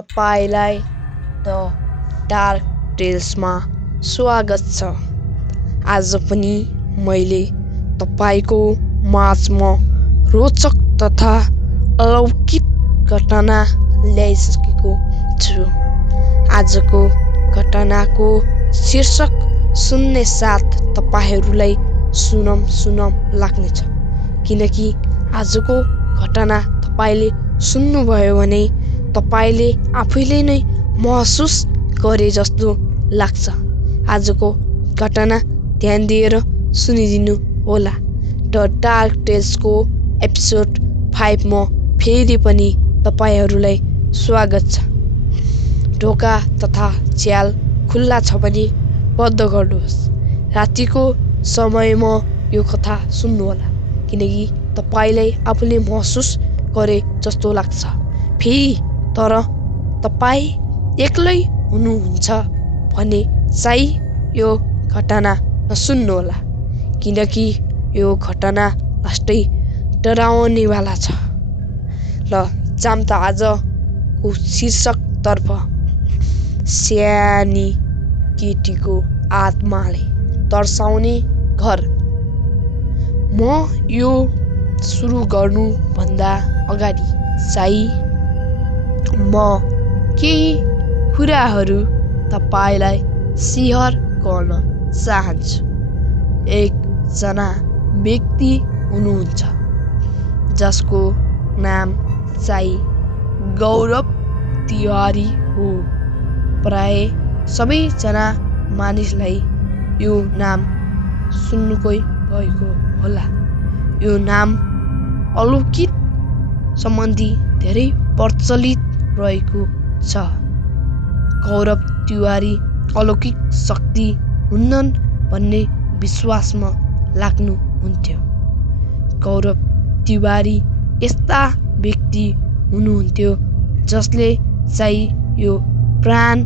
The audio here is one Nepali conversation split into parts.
तपाईलाई द डार्क टेल्समा स्वागत छ। आज पनि मैले तपाईको माझमा रोचक तथा अलौकिक घटना ल्याइसकेको छु। आजको घटनाको शीर्षक सुन्ने साथ तपाईहरूलाई सुनम लाग्नेछ, किनकि आजको घटना तपाईले सुन्नुभयो भने तपाईले आफैले नै महसुस गरे जस्तो लाग्छ। आजको घटना ध्यान दिएर सुनिदिनु होला। द डार्क टेल्सको एपिसोड 5 मा फेरि पनि तपाईहरूलाई स्वागत छ। ढोका तथा च्याल खुल्ला छ भने बन्द गर्नुहोस्। रातिको समयमा यो कथा सुन्नुहोला, किनकि तपाईलाई आफूले महसुस गरे जस्तो लाग्छ। फेरि तर तपाई एक्लै हुनुहुन्छ भने चाहिँ यो घटना नसुन्नुहोला, किनकि यो घटना लास्टै डराउनेवाला छ। ल जाम त आजको शीर्षकतर्फ। सानी केटीको आत्माले तर्साउने घर। म यो सुरु गर्नु भन्दा अगाडि चाहिँ म केही कुराहरू तपाईलाई सेयर गर्न चाहन्छु। एकजना व्यक्ति हुनुहुन्छ जसको नाम चाहिँ गौरव तिवारी हो। प्राय सबैजना मानिसलाई यो नाम सुन्नुकै भएको होला। यो नाम अलौकिक सम्बन्धी धेरै प्रचलित रहेको छ। गौरव तिवारी अलौकिक शक्ति हुन्छन् भन्ने विश्वासमा लाग्नुहुन्थ्यो। गौरव तिवारी यस्ता व्यक्ति हुनुहुन्थ्यो जसले चाहिँ यो प्राण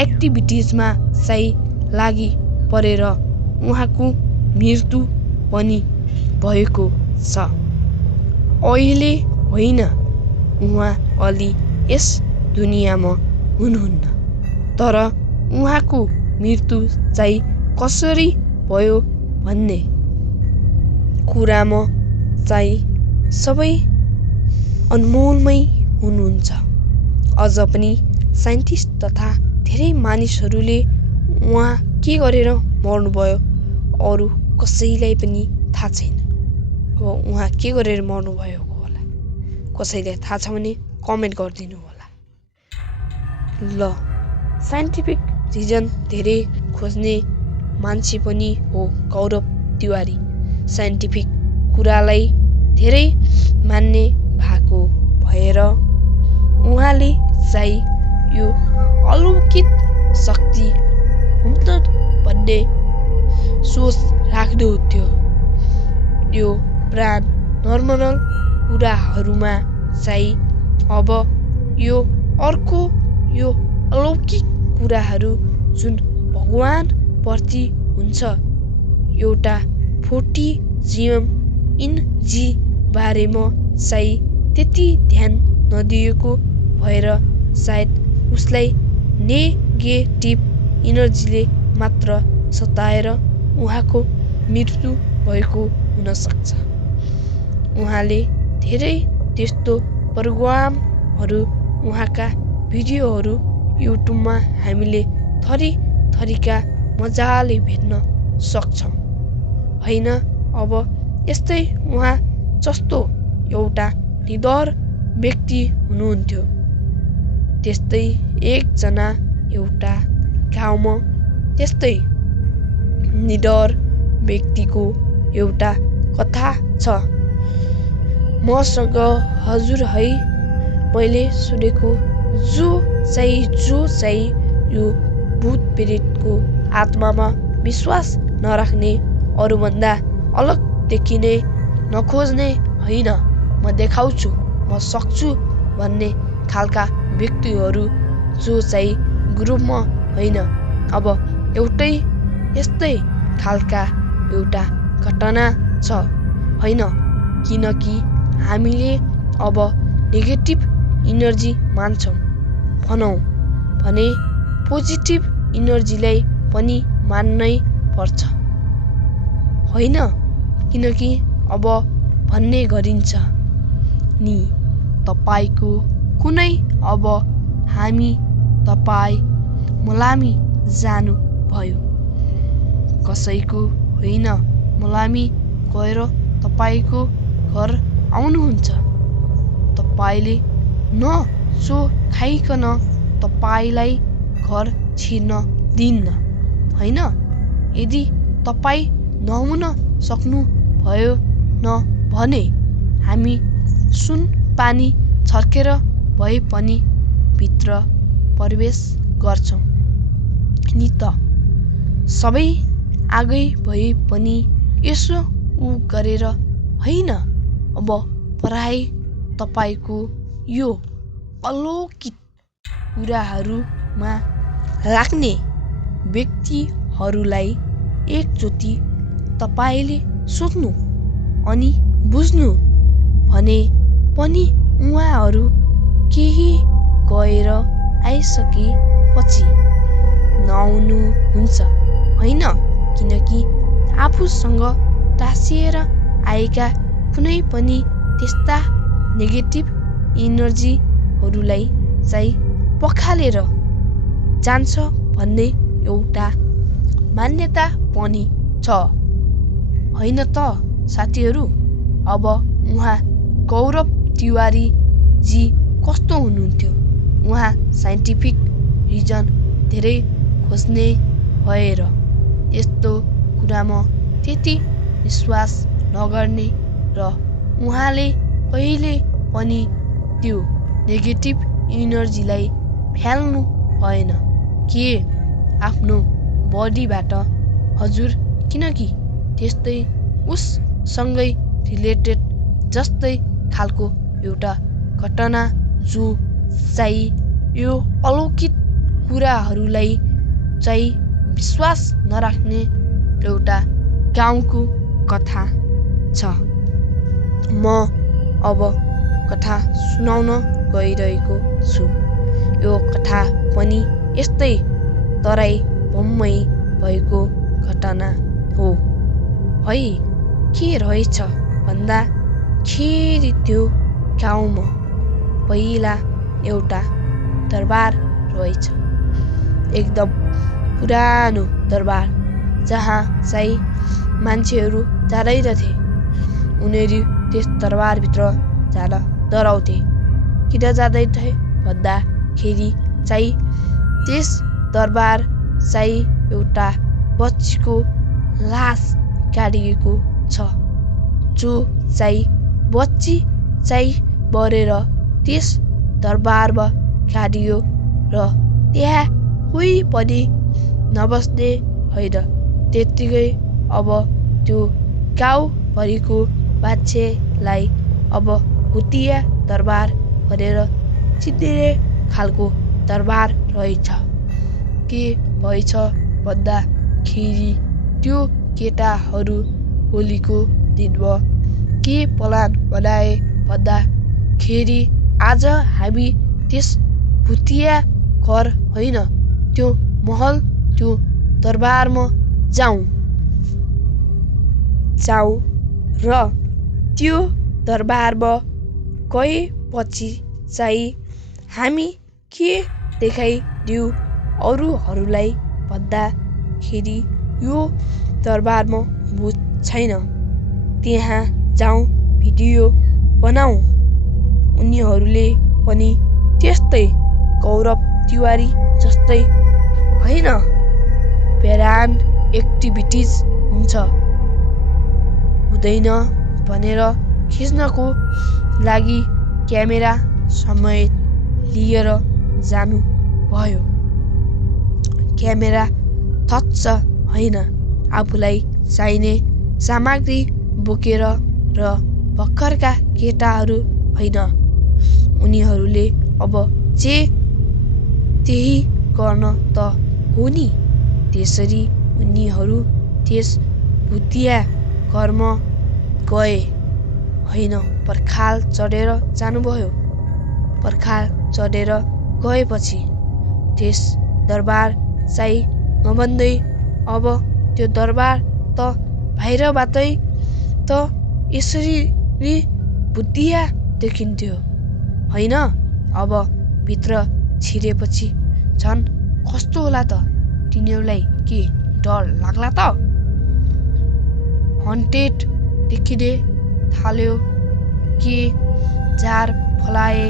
एक्टिभिटिजमा चाहिँ लागि परेर उहाँको मृत्यु पनि भएको छ। अहिले होइन, उहाँ अलि यस दुनियाँमा हुनुहुन्न, तर उहाँको मृत्यु चाहिँ कसरी भयो भन्ने कुरामा चाहिँ सबै अनमोलमै हुनुहुन्छ। अझ पनि साइन्टिस्ट तथा धेरै मानिसहरूले उहाँ के गरेर मर्नुभयो अरू कसैलाई पनि थाहा छैन। अब उहाँ के गरेर मर्नुभयो होला, कसैलाई थाहा छ भने कमेन्ट गरिदिनु होला। ल साइन्टिफिक रिजन धेरै खोज्ने मान्छे पनि हो गौरव तिवारी। साइन्टिफिक कुरालाई धेरै मान्ने भएको भएर उहाँले चाहिँ यो अलौकिक शक्ति हुन्छ भन्ने सोच राख्नुहुन्थ्यो। यो प्राण नर्मल कुराहरूमा चाहिँ अब यो अर्को यो अलौकिक कुराहरू जुन भगवान प्रति हुन्छ, एउटा 40 इन्ची बारेमा चाहिँ त्यति ध्यान नदिएको भएर सायद उसलाई नेगेटिभ इनर्जीले मात्र सताएर उहाँको मृत्यु भएको हुन सक्छ। उहाँले धेरै त्यस्तो प्रोग्रामहरू, उहाँका भिडियोहरू युट्युबमा हामीले थरीका मजाले भेट्न सक्छौँ होइन। अब यस्तै उहाँ जस्तो एउटा निडर व्यक्ति हुनुहुन्थ्यो। त्यस्तै एकजना एउटा गाउँमा त्यस्तै निडर व्यक्तिको एउटा कथा छ। मसँग हजुर है, मैले सुनेको जो चाहिँ यो भूत प्रेतको आत्मामा विश्वास नराख्ने, अरूभन्दा अलग देखिने, नखोज्ने होइन, म देखाउँछु, म सक्छु भन्ने खालका व्यक्तिहरू जो चाहिँ ग्रुपमा होइन। अब एउटै यस्तै खालका एउटा घटना छ होइन, किनकि हामीले अब नेगेटिभ इनर्जी मान्छौँ। भनौँ भने पोजिटिभ इनर्जीलाई पनि मान्नै पर्छ, होइन? किनकि अब भन्ने गरिन्छ नि, तपाईँको कुनै अब हामी तपाईँ मलामी जानु भयो, कसैको होइन मलामी गएर तपाईँको घर आउनुहुन्छ। तपाईँले न सो खाइकन तपाईँलाई घर छिर्न दिन्न, होइन? यदि तपाईँ नहुन सक्नु भयो न भने हामी सुन पानी छर्केर भए पनि भित्र प्रवेश गर्छौँ नि त। सबै आगै भए पनि यसो ऊ गरेर होइन। अब पराई तपाईँको यो अलौकिक कुराहरूमा लाग्ने व्यक्तिहरूलाई एकचोटि तपाईँले सोध्नु अनि बुझ्नु भने पनि उहाँहरू केही गएर आइसकेपछि नआउनुहुन्छ, होइन? किनकि आफूसँग टाँसिएर आएका कुनै पनि त्यस्ता नेगेटिभ इनर्जीहरूलाई चाहिँ पखालेर जान्छ भन्ने एउटा मान्यता पनि छ, होइन त साथीहरू? अब उहाँ गौरव तिवारी जी कस्तो हुनुहुन्थ्यो? उहाँ साइन्टिफिक रिजन धेरै खोज्ने भएर यस्तो कुरामा त्यति विश्वास नगर्ने र उहाँले कहिले पनि त्यो नेगेटिभ इनर्जीलाई फ्याल्नु भएन के आफ्नो बडीबाट हजुर, किनकि त्यस्तै उससँगै रिलेटेड जस्तै खालको एउटा घटना जो चाहिँ यो अलौकिक कुराहरूलाई चाहिँ विश्वास नराख्ने एउटा गाउँको कथा छ। म अब कथा सुनाउन गइरहेको छु। यो कथा पनि यस्तै तराई बम्मै भएको घटना हो है। के रहेछ भन्दाखेरि त्यो गाउँमा पहिला एउटा दरबार रहेछ, एकदम पुरानो दरबार, जहाँ चाहिँ मान्छेहरू जाँदैनथे। उनीहरू त्यस दरबारभित्र जान डराउँथे। किन जाँदैनथे भन्दाखेरि चाहिँ त्यस दरबार चाहिँ एउटा बच्चीको लास गाडिएको छ, जो चाहिँ बच्ची चाहिँ मरेर त्यस दरबारमा गाडियो र त्यहाँ कोही पनि नबस्ने होइन। त्यत्तिकै अब त्यो गाउँभरिको मान्छेलाई अब भुतिया दरबार भनेर चिन्ने खालको दरबार रहेछ। के भएछ भन्दाखेरि त्यो केटाहरू होलीको दिनमा के प्लान बनाए भन्दाखेरि आज हामी त्यस भुतिया घर होइन, त्यो महल, त्यो दरबारमा जाउँ र त्यो दरबारमा गएपछि चाहिँ हामी के देखाइदिउँ अरूहरूलाई भन्दाखेरि यो दरबारमा भूत छैन, त्यहाँ जाउँ भिडियो बनाऊ। उनीहरूले पनि त्यस्तै गौरव तिवारी जस्तै होइन, प्यारान एक्टिभिटिज हुन्छ हुँदैन भनेर खिच्नको लागि क्यामेरा समेत लिएर जानु भयो। क्यामेरा थच्छ होइन, आफूलाई चाहिने सामग्री बोकेर र भर्खरका केटाहरू होइन। उनीहरूले अब जे त्यही गर्न त हो नि। त्यसरी उनीहरू त्यस भुतिया घरमा गए होइन, पर्खाल चढेर जानुभयो। पर्खाल चढेर गएपछि त्यस दरबार चाहिँ नभन्दै अब त्यो दरबार त बाहिरबाटै त यसरी भुतिया देखिन्थ्यो होइन। अब भित्र छिरेपछि झन् कस्तो होला त? तिनीहरूलाई के डर लाग्ला त? हन्टेड देखिने थाल्यो कि जार फलाए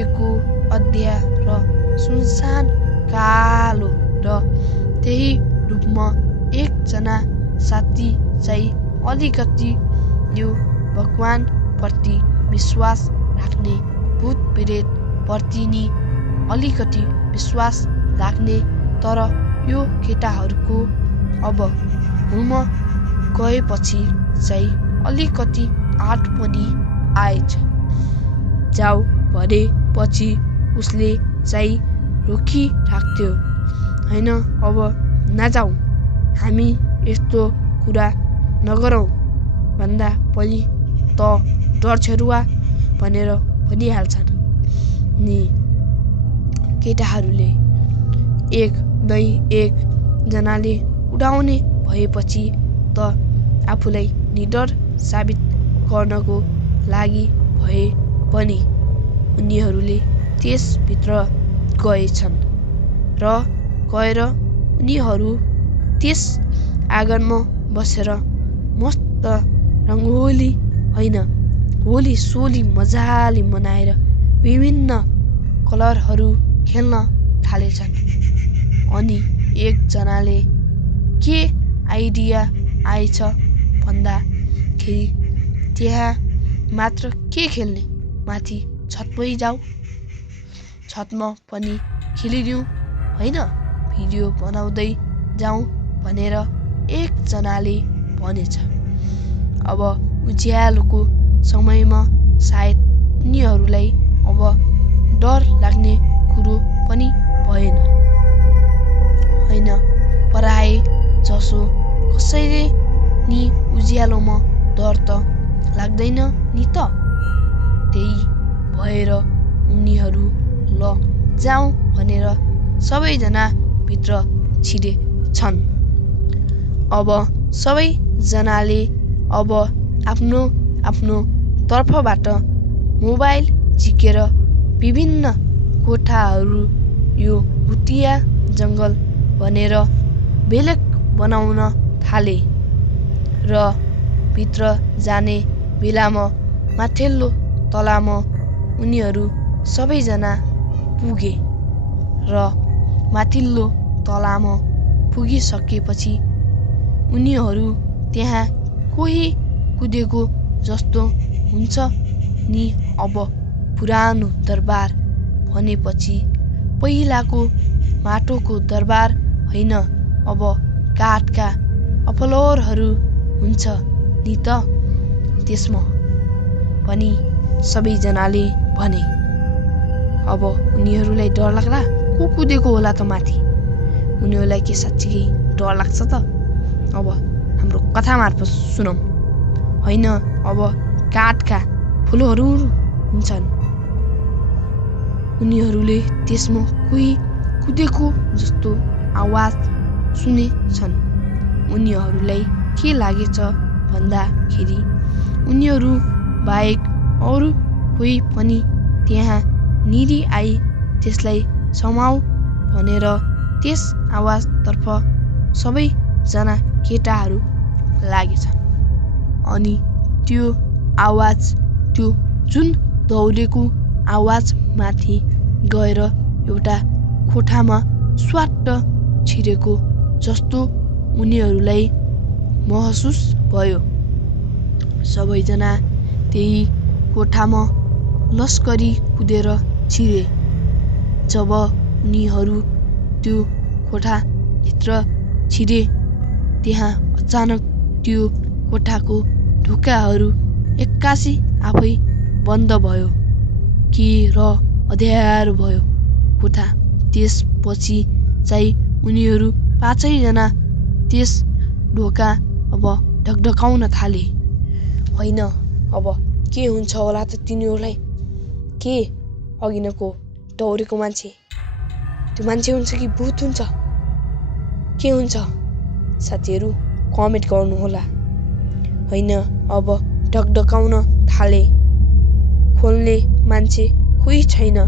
एको अध्याय र सुनसान कालो र त्यही रूपमा एकजना साथी चाहिँ अलिकति यो भगवानप्रति विश्वास राख्ने, भूत प्रेत प्रति नि अलिकति विश्वास राख्ने, तर यो केटाहरूको अब हुम गएपछि चाहिँ अलिकति आँट पनि आएछ। जाऊ भनेपछि उसले चाहिँ रोकिराख्थ्यो, होइन अब नजाऊ, हामी यस्तो कुरा नगरौँ भन्दा पनि त डरछेरुवा भनेर भनिहाल्छन् नि केटाहरूले। एक नै एक जनाले उडाउने भएपछि त आफूलाई निडर साबित गर्नको लागि भए पनि उनीहरूले त्यसभित्र गएछन् र गएर उनीहरू त्यस आँगनमा बसेर मस्त रङ्गोली होइन होली सोली मजाले मनाएर विभिन्न कलरहरू खेल्न थालेछन्। अनि एकजनाले के आइडिया आएछ भन्दाखेरि त्यहाँ मात्र के खेल्ने, माथि छतमै जाऊ, छतमा पनि खेलिदिउँ होइन, भिडियो बनाउँदै जाउँ भनेर एकजनाले भनेछ। अब उज्यालोको समयमा सायद उनीहरूलाई अब डर लाग्ने कुरो पनि भएन, होइन पराए जसो कसैले नि उज्यालोमा डर त लाग्दैन नि त। त्यही भएर उनीहरू ल जाउँ भनेर सबैजना भित्र छिरे छन्। अब सबैजनाले अब आफ्नो आफ्नो तर्फबाट मोबाइल झिकेर विभिन्न कोठाहरू यो भुतिया जङ्गल भनेर बेलक बनाउन थाले र भित्र जाने बेलामा माथिल्लो तलामा उनीहरू सबैजना पुगे र माथिल्लो तलामा पुगिसकेपछि उनीहरू त्यहाँ कोही कुदेको जस्तो हुन्छ नि। अब पुरानो दरबार भनेपछि पहिलाको माटोको दरबार होइन, अब काठका अफलोरहरू हुन्छ नि त त्यसमा पनि सबैजनाले भने। अब उनीहरूलाई डर लाग्ला, को कुदेको होला त माथि? उनीहरूलाई के साँच्चीकै डर लाग्छ त? अब हाम्रो कथा मार्फत सुनौँ होइन। अब काठका फुलहरू हुन्छन्, उनीहरूले त्यसमा कोही कुदेको जस्तो आवाज सुनेछन्। उनीहरूलाई के लागेछ भन्दाखेरि उनीहरू बाहेक अरू कोही पनि त्यहाँ निरी आई त्यसलाई समाऊ भनेर त्यस आवाजतर्फ सबैजना केटाहरू लागेछन्। अनि त्यो आवाज, त्यो जुन दौडेको आवाजमाथि गएर एउटा कोठामा स्वाट्ट छिरेको जस्तो उनीहरूलाई महसुस भयो। सबैजना त्यही कोठामा लस्करी कुदेर छिरे। जब उनीहरू त्यो कोठाभित्र छिरे त्यहाँ अचानक त्यो कोठाको ढोकाहरू एक्कासी आफै बन्द भयो कि र अँध्यारो भयो कोठा। त्यसपछि चाहिँ उनीहरू पाँचैजना त्यस ढोका अब ढकढकाउन थाले। होइन अब के हुन्छ होला त तिनीहरूलाई? के अघिनको दौडेको मान्छे त्यो मान्छे हुन्छ कि भूत हुन्छ? के हुन्छ? साथीहरू कमेन्ट गर्नुहोला। होइन, अब ढकढकाउन थाले। खोल्ने मान्छे कोही छैन।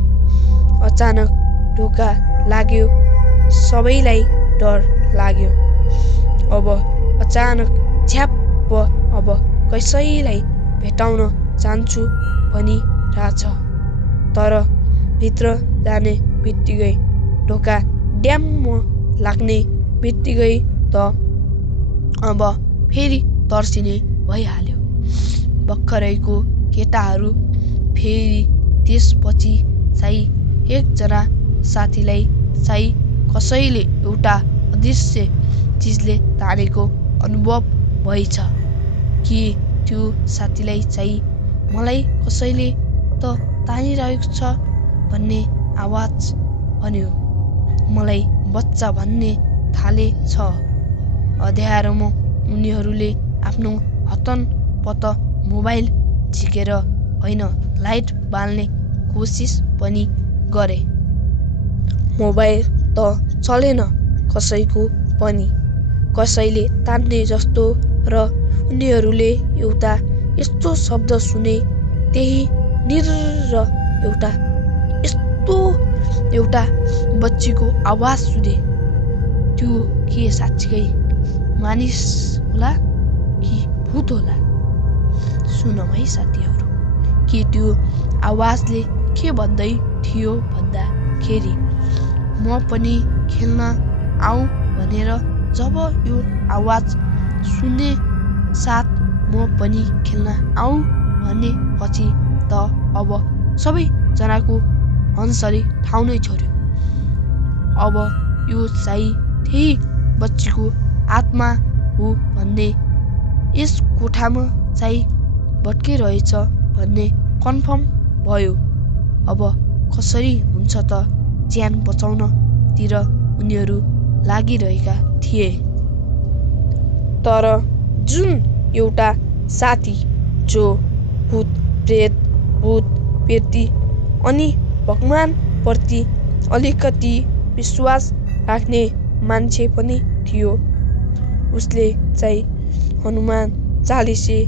अचानक ढोका लाग्यो। सबैलाई डर लाग्यो। अब अचानक झ्याप्प अब कसैलाई भेटाउन जान्छु भनिरहेछ। तर भित्र जाने बित्तिकै ढोका ड्याम्म लाग्ने बित्तिकै त अब फेरि तर्सिने भइहाल्यो। भर्खरैको केटाहरू फेरि त्यसपछि चाहिँ एकजना साथीलाई चाहिँ कसैले एउटा अदृश्य चिजले तानेको अनुभव भएछ कि त्यो साथीलाई चाहिँ मलाई कसैले त तानिरहेको छ भन्ने आवाज भन्यो। मलाई बच्चा भन्ने थालेछ। अँध्यारोमा उनीहरूले आफ्नो हतनपत मोबाइल झिकेर होइन लाइट बाल्ने कोसिस पनि गरे। मोबाइल त चलेन कसैको पनि। कसैले तान्ने जस्तो र उनीहरूले एउटा यस्तो शब्द सुने, त्यही निर्र एउटा बच्चीको आवाज सुने। त्यो के साँच्चीकै मानिस होला कि भूत होला? सुनौँ है साथीहरू, कि त्यो आवाजले के भन्दै थियो भन्दाखेरि, म पनि खेल्न आऊ भनेर। जब यो आवाज सुन्ने साथ म पनि खेल्न आऊ भनेपछि त अब सबैजनाको हन्सले ठाउँ नै छोड्यो। अब यो चाहिँ त्यही बच्चीको आत्मा हो भन्ने, यस कोठामा चाहिँ भट्किरहेछ भन्ने कन्फर्म भयो। अब कसरी हुन्छ त ज्यान बचाउनतिर उनीहरू लागिरहेका थिए। तर जुन एउटा साथी जो भूत प्रेत, भूत पेती अनि भगवानप्रति अलिकति विश्वास राख्ने मान्छे पनि थियो, उसले चाहिँ हनुमान चालिसे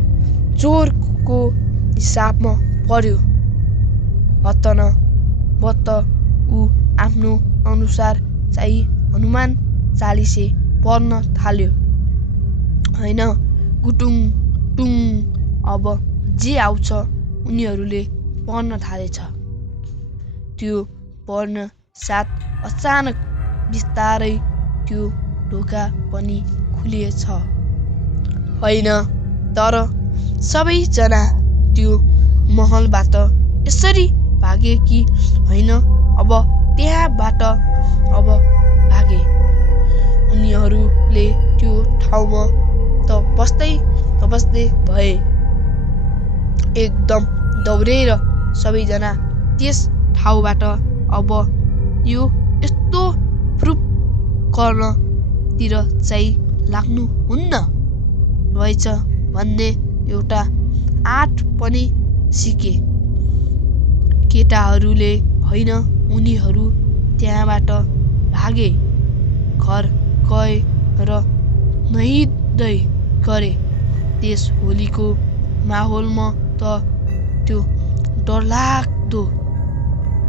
चोरको हिसाबमा पर्यो। हतनपत ऊ आफ्नो अनुसार चाहिँ हनुमान चालिसे पढ्न थाल्यो। होइन, गुटुङ टुङ अब जे आउँछ उनीहरूले पढ्न थालेछ। त्यो पढ्न साथ अचानक बिस्तारै त्यो ढोका पनि खुलिएछ। होइन, तर सबैजना त्यो महलबाट यसरी भागे कि होइन, अब त्यहाँबाट अब भागे। उनीहरूले त्यो ठाउँमा त बस्दै भए। एकदम दौडेर सबैजना त्यस ठाउँबाट अब यो यस्तो प्रुफ गर्नतिर चाहिँ लाग्नुहुन्न रहेछ भन्ने एउटा आँट पनि सिके केटाहरूले। होइन, उनीहरू त्यहाँबाट भागे। घर गएर नुहाइधुवाइ गरे। त्यस होलीको माहौलमा त त्यो डरलाग्दो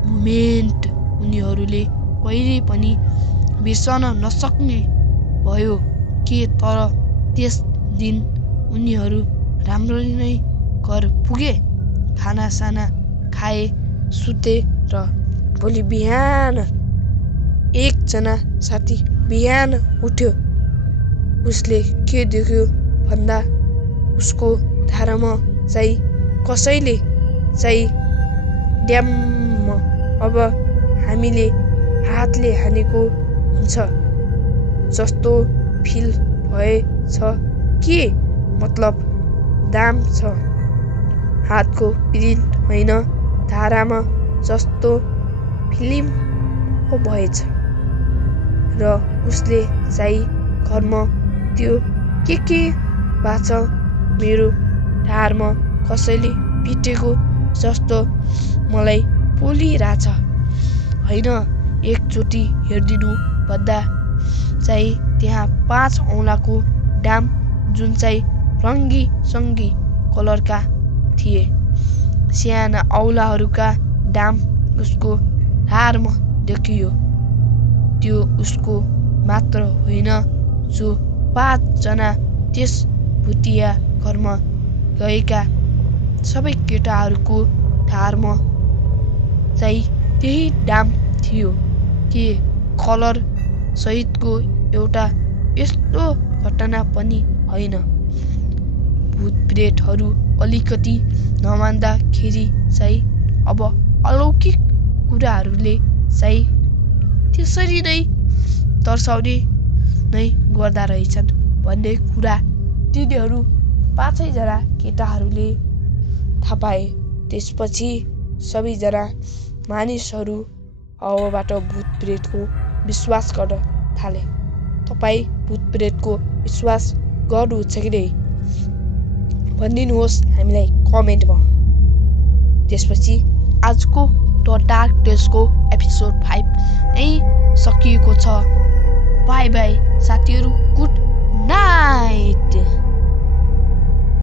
मोमेन्ट उनीहरूले कहिले पनि बिर्सन नसक्ने भयो के। तर त्यस दिन उनीहरू राम्ररी नै घर पुगे, खानासाना खाए, सुते र भोलि बिहान एकजना साथी बिहान उठ्यो। उसले के देख्यो भन्दा उसको धारामा चाहिँ कसैले चाहिँ ड्याम्म अब हामीले हातले हानेको हुन्छ जस्तो फिल भएछ। के मतलब दाम छ। हातको प्रिन्ट होइन, धारामा जस्तो फिल्म पो भएछ। र उसले चाहिँ घरमा त्यो के बाछ मेरो ढाडमा कसैले पिटेको जस्तो मलाई पोलिरहेछ। होइन एकचोटि हेरिदिनु भन्दा चाहिँ त्यहाँ 5 औँलाको डाम जुन चाहिँ रङ्गी कलरका थिए। साना औँलाहरूका डाम उसको ढाडमा देखियो। त्यो उसको मात्र होइन, जो 5 जना त्यस भुतिया घरमा गएका सबै केटाहरूको ढाडमा चाहिँ त्यही डाम थियो। के कलर सहितको एउटा यस्तो घटना पनि होइन। भूत प्रेतहरू अलिकति नमान्दाखेरि चाहिँ अब अलौकिक कुराहरूले चाहिँ त्यसरी नै तर्साउने नै गर्दा रहेछन् भन्ने कुरा तिनीहरू 5 जना केटाहरूले थाहा पाए। त्यसपछि सबैजना मानिसहरू हावाबाट भूत प्रेतको विश्वास गर्न थाले। तपाईँ भूत प्रेतको विश्वास गर्नुहुन्छ कि नै भनिदिनुहोस् हामीलाई कमेन्टमा। त्यसपछि आजको द डार्क टेल्सको एपिसोड 5 यही सकिएको छ। बाई बाई साथीहरू, गुड नाइट।